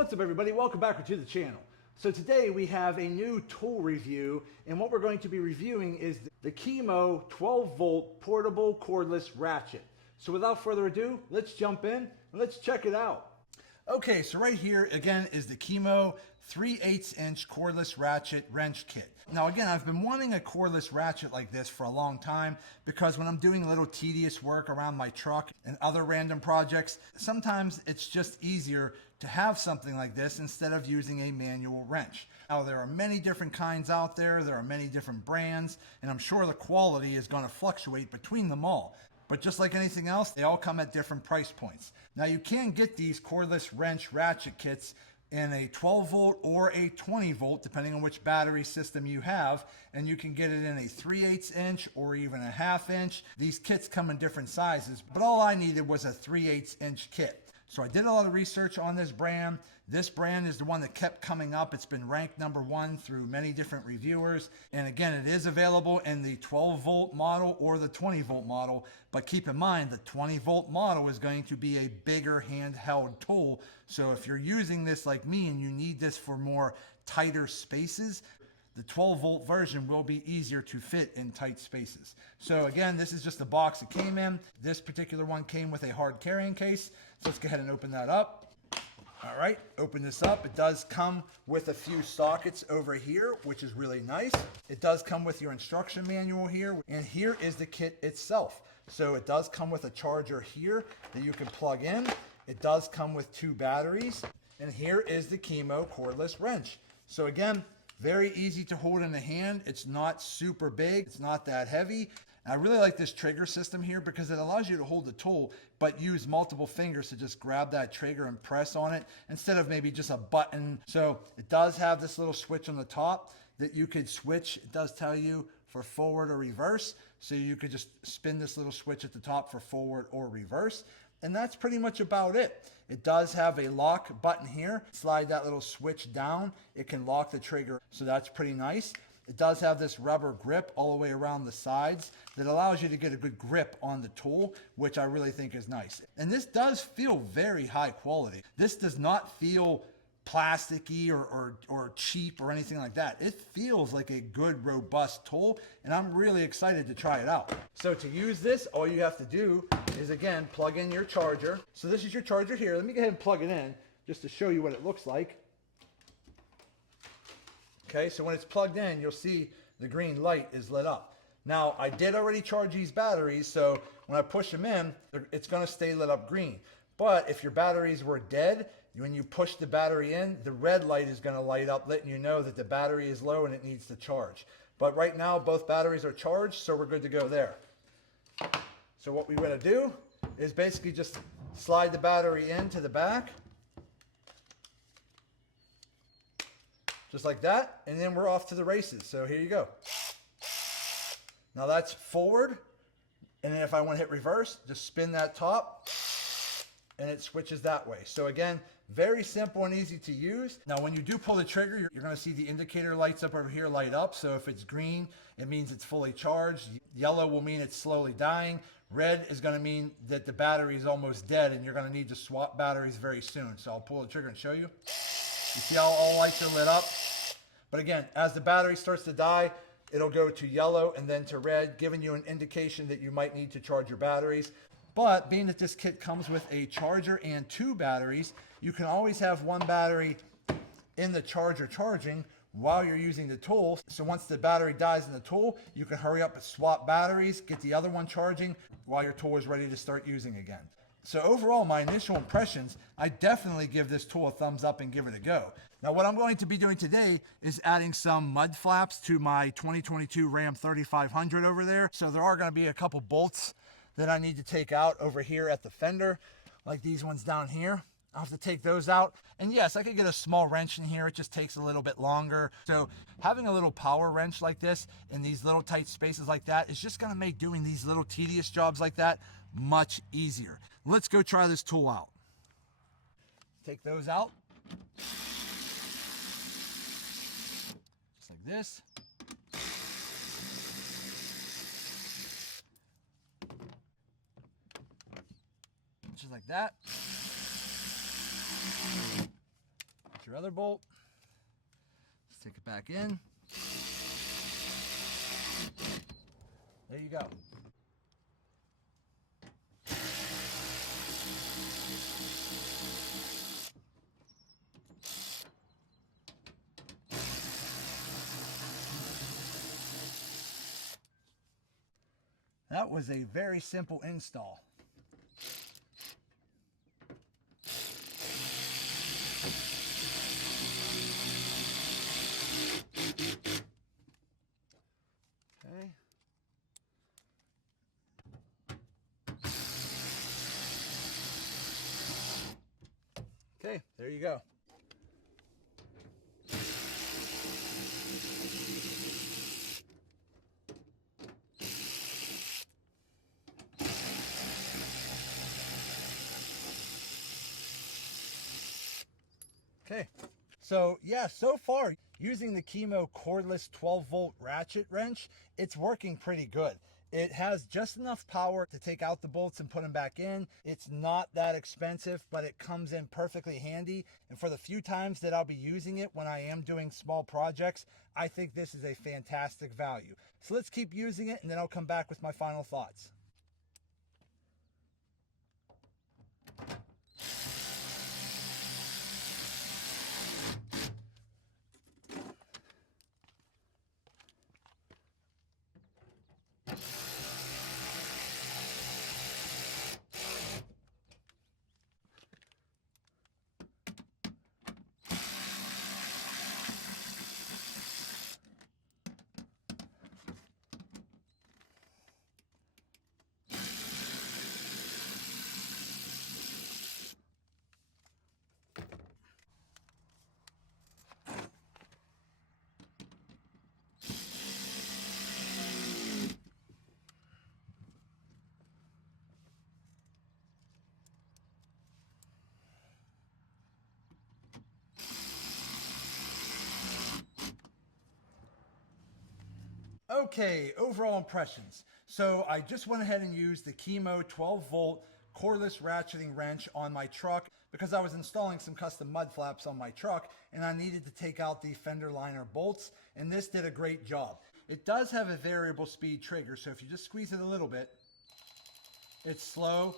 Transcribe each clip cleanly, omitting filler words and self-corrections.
What's up everybody, welcome back to the channel. So today we have a new tool review, and what we're going to be reviewing is the KIMO 12V portable cordless ratchet. So without further ado, let's jump in and let's check it out. Okay, so right here again is the KIMO 3/8 inch cordless ratchet wrench kit. Now again, I've been wanting a cordless ratchet like this for a long time because when I'm doing a little tedious work around my truck and other random projects, sometimes it's just easier to have something like this instead of using a manual wrench. Now there are many different kinds out there are many different brands, and I'm sure the quality is going to fluctuate between them all. But just like anything else, they all come at different price points. Now you can get these cordless wrench ratchet kits in a 12 volt or a 20 volt, depending on which battery system you have. And you can get it in a 3/8 inch or even a 1/2 inch. These kits come in different sizes, but all I needed was a 3/8 inch kit. So I did a lot of research on this brand. This brand is the one that kept coming up. It's been ranked #1 through many different reviewers. And again, it is available in the 12 volt model or the 20 volt model. But keep in mind, the 20 volt model is going to be a bigger handheld tool. So if you're using this like me and you need this for more tighter spaces, the 12 volt version will be easier to fit in tight spaces. So again, this is just the box it came in. This particular one came with a hard carrying case. So let's go ahead and open that up. All right, open this up. It does come with a few sockets over here, which is really nice. It does come with your instruction manual here, and here is the kit itself. So it does come with a charger here that you can plug in. It does come with 2 batteries, and here is the KIMO cordless wrench. So again, very easy to hold in the hand. It's not super big. It's not that heavy. And I really like this trigger system here because it allows you to hold the tool, but use multiple fingers to just grab that trigger and press on it instead of maybe just a button. So it does have this little switch on the top that you could switch. It does tell you for forward or reverse. So you could just spin this little switch at the top for forward or reverse. And that's pretty much about it. It does have a lock button here. Slide that little switch down. It can lock the trigger. So that's pretty nice. It does have this rubber grip all the way around the sides that allows you to get a good grip on the tool, which I really think is nice. And this does feel very high quality. This does not feel plasticky or cheap or anything like that. It feels like a good, robust tool, and I'm really excited to try it out. So to use this, all you have to do is, again, plug in your charger. So this is your charger here. Let me go ahead and plug it in just to show you what it looks like. Okay, so when it's plugged in, you'll see the green light is lit up. Now, I did already charge these batteries, so when I push them in, it's going to stay lit up green. But if your batteries were dead, when you push the battery in, the red light is going to light up, letting you know that the battery is low and it needs to charge. But right now, both batteries are charged, so we're good to go there. So what we're going to do is basically just slide the battery into the back. Just like that, and then we're off to the races. So here you go. Now that's forward, and then if I want to hit reverse, just spin that top, and it switches that way. So again, very simple and easy to use. Now when you do pull the trigger, you're going to see the indicator lights up over here light up. So if it's green, it means it's fully charged. Yellow will mean it's slowly dying. Red is going to mean that the battery is almost dead, and you're going to need to swap batteries very soon. So I'll pull the trigger and show you. You see how all lights are lit up? But again, as the battery starts to die, it'll go to yellow and then to red, giving you an indication that you might need to charge your batteries. But being that this kit comes with a charger and 2 batteries, you can always have one battery in the charger charging while you're using the tool. So once the battery dies in the tool, you can hurry up and swap batteries, get the other one charging while your tool is ready to start using again. So overall, my initial impressions, I definitely give this tool a thumbs up and give it a go. Now what I'm going to be doing today is adding some mud flaps to my 2022 Ram 3500 over there. So there are going to be a couple bolts that I need to take out over here at the fender, like these ones down here. I'll have to take those out. And yes, I could get a small wrench in here. It just takes a little bit longer. So having a little power wrench like this in these little tight spaces like that is just going to make doing these little tedious jobs like that much easier. Let's go try this tool out. Take those out. Just like this. Just like that. your other bolt. Stick it back in. There you go. That was a very simple install. Okay. Okay, there you go. Okay, so yeah, so far using the KIMO cordless 12-volt ratchet wrench, it's working pretty good. It has just enough power to take out the bolts and put them back in. It's not that expensive, but it comes in perfectly handy. And for the few times that I'll be using it when I am doing small projects, I think this is a fantastic value. So let's keep using it, and then I'll come back with my final thoughts. Okay, overall impressions. So I just went ahead and used the KIMO 12-volt cordless ratcheting wrench on my truck because I was installing some custom mud flaps on my truck and I needed to take out the fender liner bolts, and this did a great job. It does have a variable speed trigger, so if you just squeeze it a little bit, it's slow,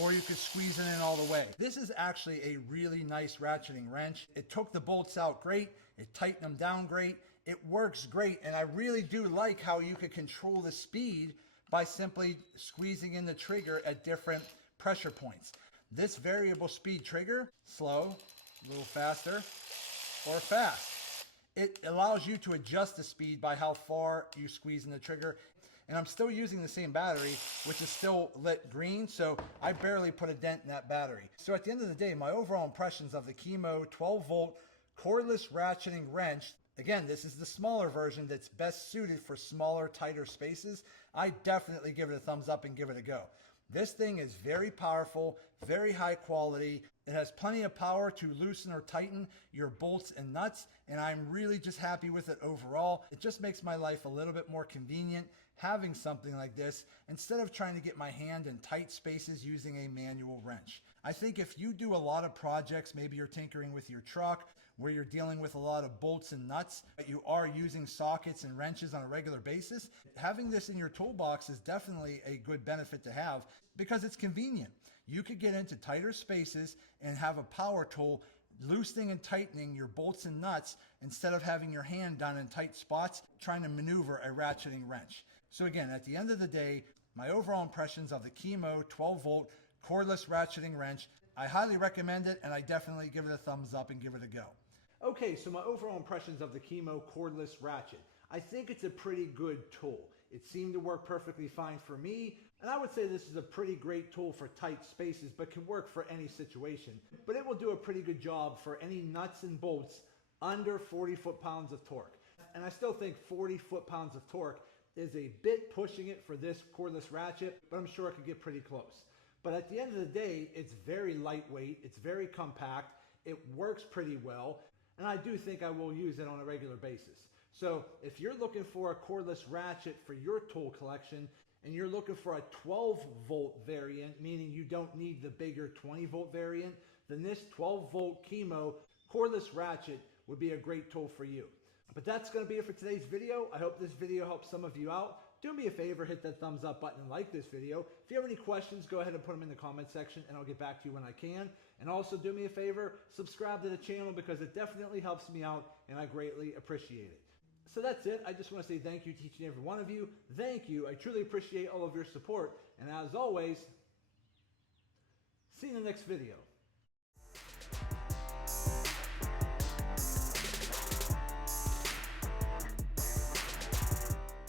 or you could squeeze it in all the way. This is actually a really nice ratcheting wrench. It took the bolts out great, it tightened them down great, it works great, and I really do like how you could control the speed by simply squeezing in the trigger at different pressure points. This variable speed trigger, slow, a little faster, or fast. It allows you to adjust the speed by how far you squeeze in the trigger. And I'm still using the same battery, which is still lit green, so I barely put a dent in that battery. So at the end of the day, my overall impressions of the KIMO 12-volt cordless ratcheting wrench, again, this is the smaller version that's best suited for smaller, tighter spaces. I definitely give it a thumbs up and give it a go. This thing is very powerful, very high quality. It has plenty of power to loosen or tighten your bolts and nuts, and I'm really just happy with it overall. It just makes my life a little bit more convenient having something like this instead of trying to get my hand in tight spaces using a manual wrench. I think if you do a lot of projects, maybe you're tinkering with your truck, where you're dealing with a lot of bolts and nuts, but you are using sockets and wrenches on a regular basis, having this in your toolbox is definitely a good benefit to have because it's convenient. You could get into tighter spaces and have a power tool loosening and tightening your bolts and nuts instead of having your hand down in tight spots trying to maneuver a ratcheting wrench. So again, at the end of the day, my overall impressions of the KIMO 12-volt cordless ratcheting wrench, I highly recommend it, and I definitely give it a thumbs up and give it a go. Okay, so my overall impressions of the KIMO cordless ratchet. I think it's a pretty good tool. It seemed to work perfectly fine for me, and I would say this is a pretty great tool for tight spaces, but can work for any situation. But it will do a pretty good job for any nuts and bolts under 40 foot-pounds of torque. And I still think 40 foot-pounds of torque is a bit pushing it for this cordless ratchet, but I'm sure it could get pretty close. But at the end of the day, it's very lightweight, it's very compact, it works pretty well, and I do think I will use it on a regular basis. So if you're looking for a cordless ratchet for your tool collection, and you're looking for a 12-volt variant, meaning you don't need the bigger 20-volt variant, then this 12-volt KIMO Cordless Ratchet would be a great tool for you. But that's going to be it for today's video. I hope this video helps some of you out. Do me a favor, hit that thumbs up button and like this video. If you have any questions, go ahead and put them in the comment section and I'll get back to you when I can. And also do me a favor, subscribe to the channel because it definitely helps me out and I greatly appreciate it. So that's it. I just want to say thank you to each and every one of you. Thank you. I truly appreciate all of your support. And as always, see you in the next video.